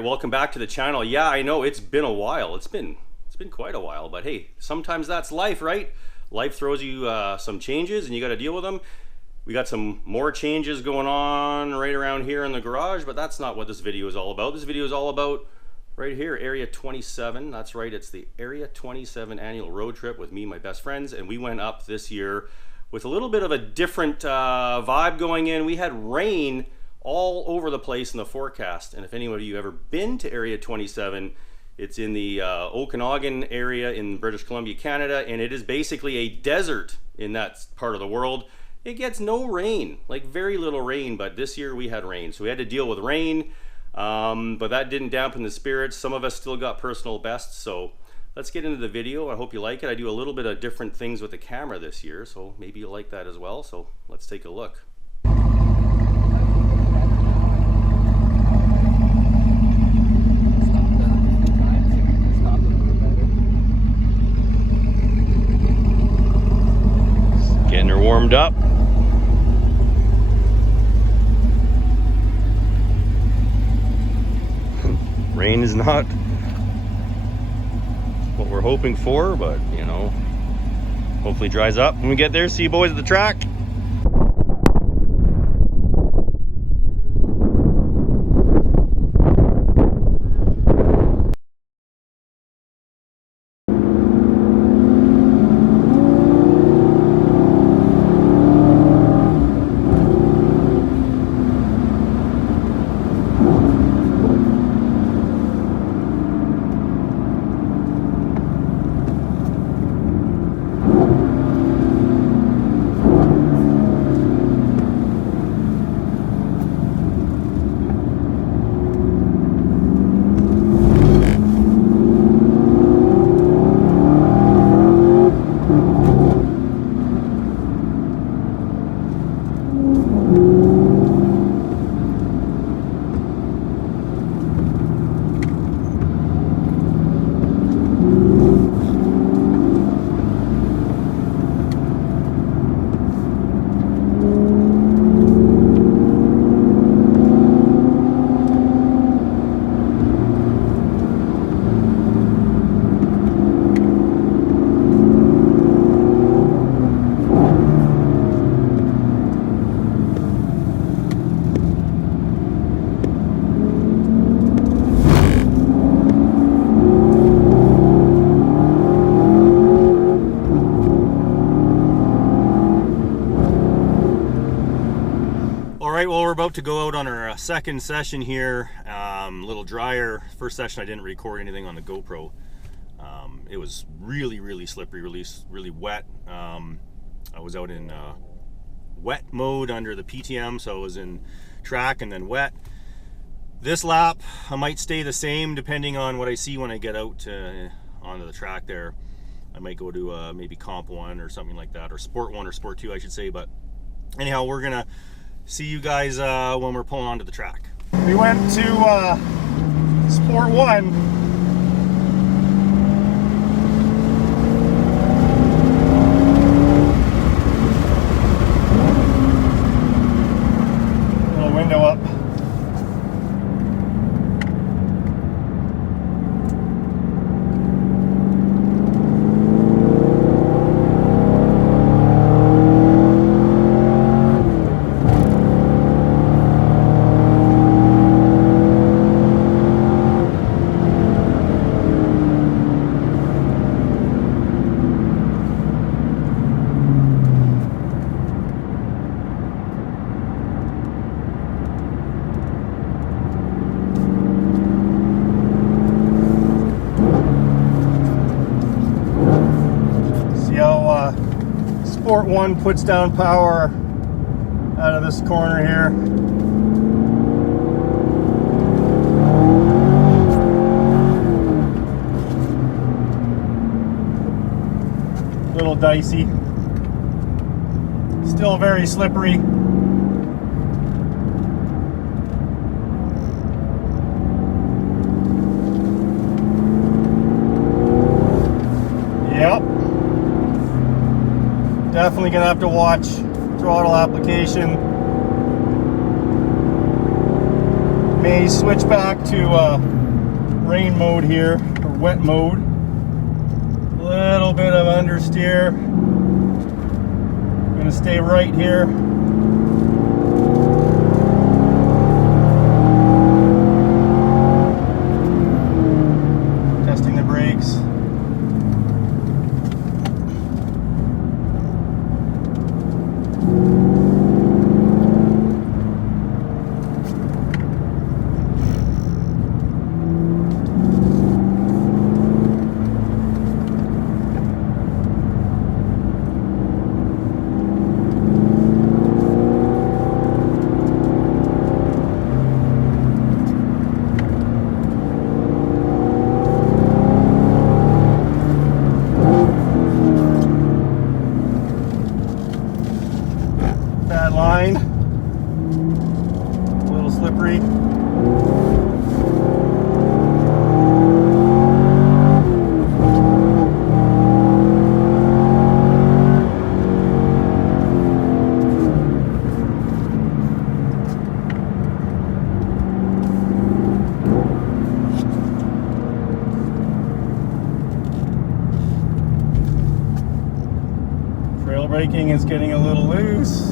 right, welcome back to the channel. Yeah, I know it's been a while. It's been quite a while, but hey, sometimes that's life, right? Life throws you some changes and you got to deal with them. We got some more changes going on right around here in the garage, but that's not what this video is all about. This video is all about right here, Area 27. That's right, it's the Area 27 annual road trip with me and my best friends, and we went up this year with a little bit of a different vibe going in. We had rain all over the place in the forecast, and if any of you ever been to Area 27, it's in the Okanagan area in British Columbia, Canada, and it is basically a desert in that part of the world. It gets no rain, like very little rain, but this year we had rain, so we had to deal with rain, but that didn't dampen the spirits. Some of us still got personal bests, so let's get into the video. I hope you like it. I do a little bit of different things with the camera this year, so maybe you'll like that as well, so let's take a look. Getting her warmed up. Rain is not what we're hoping for, but you know, hopefully dries up when we get there. See you boys at the track. Alright, well, we're about to go out on our second session here. A little drier. First session I didn't record anything on the GoPro. It was really slippery, really wet. I was out in wet mode under the PTM, so I was in track and then wet. This lap I might stay the same depending on what I see when I get out onto the track there. I might go to maybe Comp 1 or something like that, or Sport 1 or Sport 2 I should say, but anyhow, we're gonna see you guys when we're pulling onto the track. We went to Sport 1. Little window up. Sport 1 puts down power out of this corner here. A little dicey. Still very slippery. Yep. Definitely gonna have to watch throttle application. May switch back to rain mode here, or wet mode. Little bit of understeer. I'm gonna stay right here. Testing the brakes. Bad line, a little slippery. Trail braking is getting a little loose.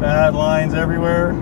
Bad lines everywhere.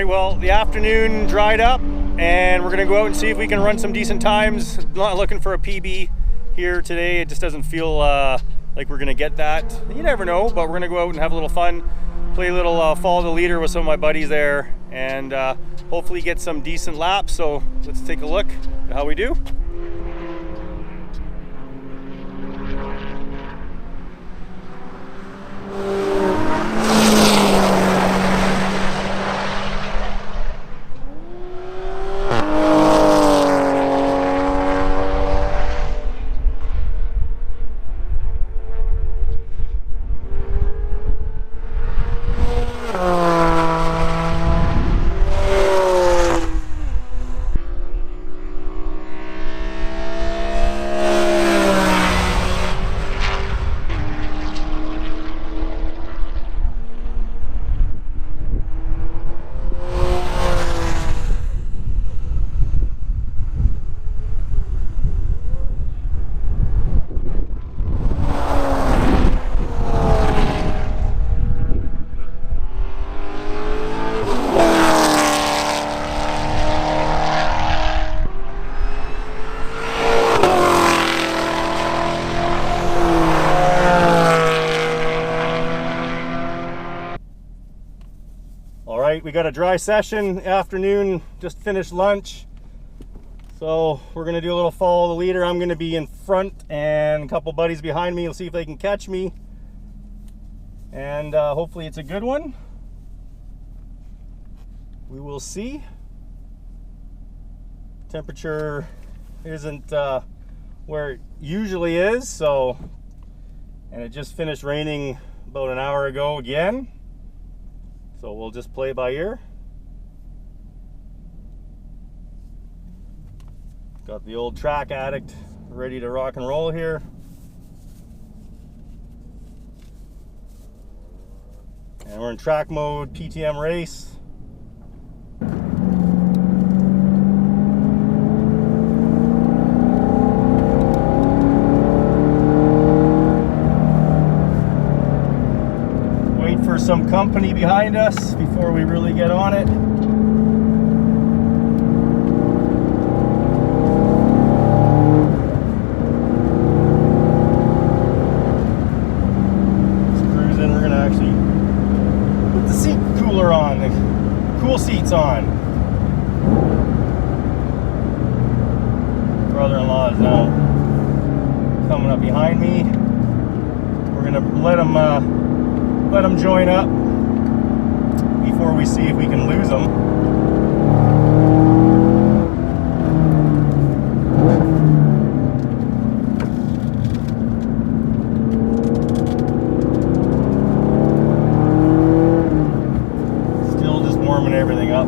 right, well, the afternoon dried up and we're gonna go out and see if we can run some decent times. Not looking for a PB here today. It just doesn't feel like we're gonna get that. You never know, but we're gonna go out and have a little fun, play a little follow the leader with some of my buddies there, and hopefully get some decent laps. So let's take a look at how we do. We got a dry session, afternoon, just finished lunch. So we're gonna do a little follow the leader. I'm gonna be in front and a couple buddies behind me. We'll see if they can catch me. And hopefully it's a good one. We will see. Temperature isn't where it usually is, so, and it just finished raining about an hour ago again. So we'll just play by ear. Got the old track addict ready to rock and roll here. And we're in track mode, PTM race. For some company behind us before we really get on it. Just cruising. We're gonna actually put the seat cooler on, the cool seats on. Brother-in-law is now coming up behind me. We're gonna let them join up before we see if we can lose them. Still just warming everything up.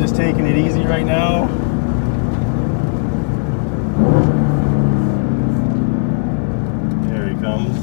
Just taking it easy right now. There he comes.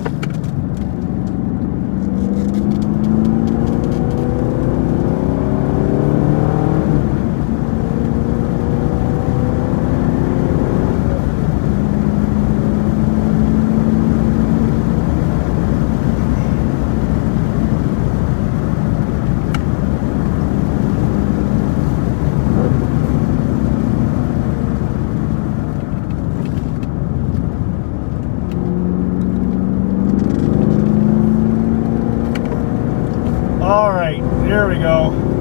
There we go.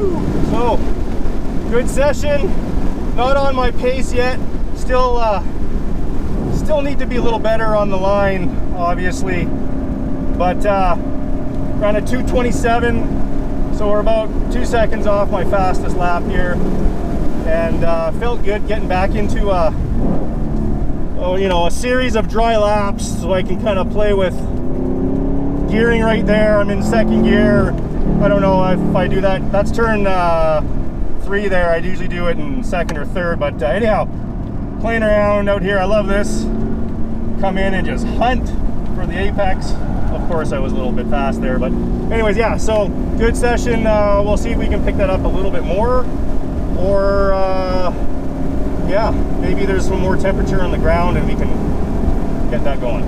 So, good session. Not on my pace yet. Still need to be a little better on the line, obviously. But ran a 2:27, so we're about 2 seconds off my fastest lap here, and felt good getting back into a series of dry laps, so I can kind of play with gearing right there. I'm in second gear. I don't know if I do that. That's turn 3 there. I usually do it in second or third, but anyhow, playing around out here. I love this. Come in and just hunt for the apex. Of course, I was a little bit fast there, but anyways, yeah, so good session. We'll see if we can pick that up a little bit more, or yeah, maybe there's some more temperature on the ground and we can get that going.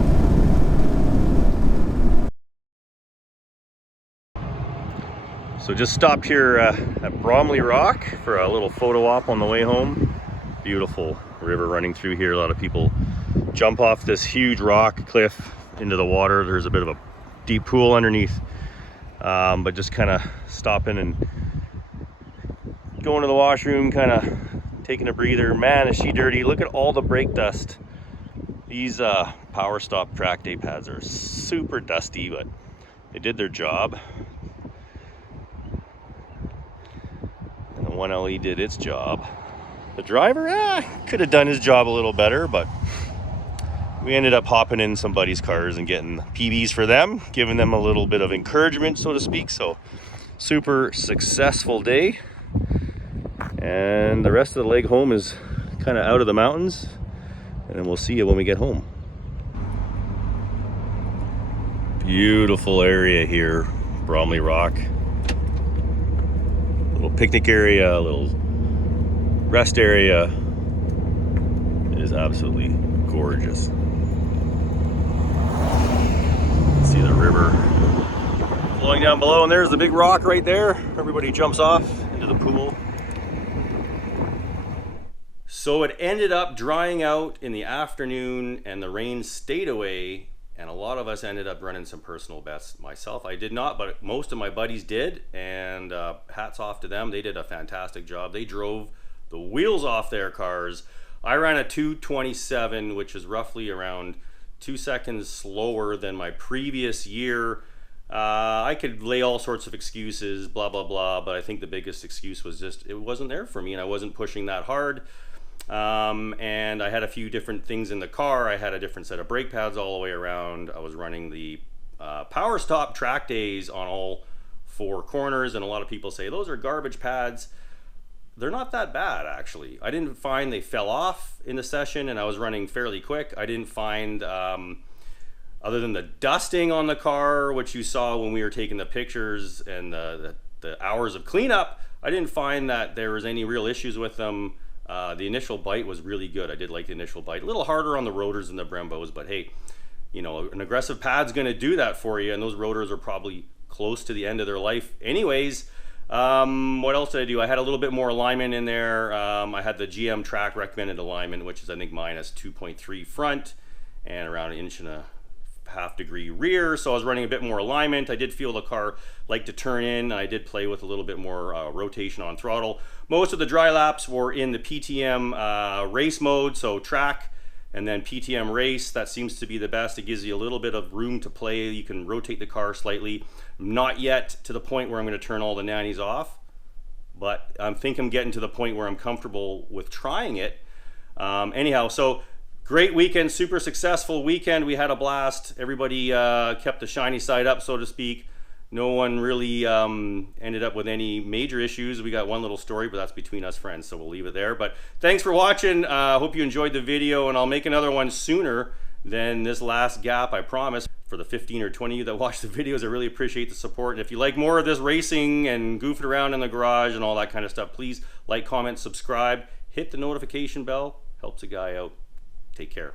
So just stopped here at Bromley Rock for a little photo op on the way home. Beautiful river running through here. A lot of people jump off this huge rock cliff into the water. There's a bit of a deep pool underneath, but just kind of stopping and going to the washroom, kind of taking a breather. Man, is she dirty. Look at all the brake dust. These Power Stop track day pads are super dusty, but they did their job. And the 1LE did its job. The driver, could have done his job a little better, but we ended up hopping in somebody's cars and getting PBs for them, giving them a little bit of encouragement, so to speak. So super successful day. And the rest of the leg home is kind of out of the mountains, and then we'll see you when we get home. Beautiful area here, Bromley Rock. Little picnic area, a little rest area. It is absolutely gorgeous. See the river flowing down below, and there's the big rock right there. Everybody jumps off into the pool. So it ended up drying out in the afternoon, and the rain stayed away, and a lot of us ended up running some personal bests. Myself, I did not, but most of my buddies did, and hats off to them. They did a fantastic job. They drove the wheels off their cars. I ran a 2:27, which is roughly around 2 seconds slower than my previous year. I could lay all sorts of excuses, blah, blah, blah, but I think the biggest excuse was just it wasn't there for me, and I wasn't pushing that hard. And I had a few different things in the car. I had a different set of brake pads all the way around. I was running the Power Stop track days on all 4 corners, and a lot of people say those are garbage pads. They're not that bad, actually. I didn't find they fell off in the session, and I was running fairly quick. I didn't find, other than the dusting on the car, which you saw when we were taking the pictures, and the hours of cleanup, I didn't find that there was any real issues with them. The initial bite was really good. I did like the initial bite. A little harder on the rotors than the Brembos, but hey, you know, an aggressive pad's going to do that for you, and those rotors are probably close to the end of their life anyways. What else did I do? I had a little bit more alignment in there. I had the GM track recommended alignment, which is I think minus 2.3 front and around 1.5 degree rear. So I was running a bit more alignment. I did feel the car like to turn in. I did play with a little bit more rotation on throttle. Most of the dry laps were in the PTM race mode, so track and then PTM race. That seems to be the best. It gives you a little bit of room to play. You can rotate the car slightly. Not yet to the point where I'm going to turn all the nannies off, but I think I'm getting to the point where I'm comfortable with trying it. Anyhow, so great weekend, super successful weekend. We had a blast. Everybody kept the shiny side up, so to speak. No one really ended up with any major issues. We got one little story, but that's between us friends, so we'll leave it there. But thanks for watching. Hope you enjoyed the video, and I'll make another one sooner than this last gap, I promise. For the 15 or 20 of you that watch the videos, I really appreciate the support. And if you like more of this racing and goofing around in the garage and all that kind of stuff, please like, comment, subscribe, hit the notification bell. Helps a guy out. Take care.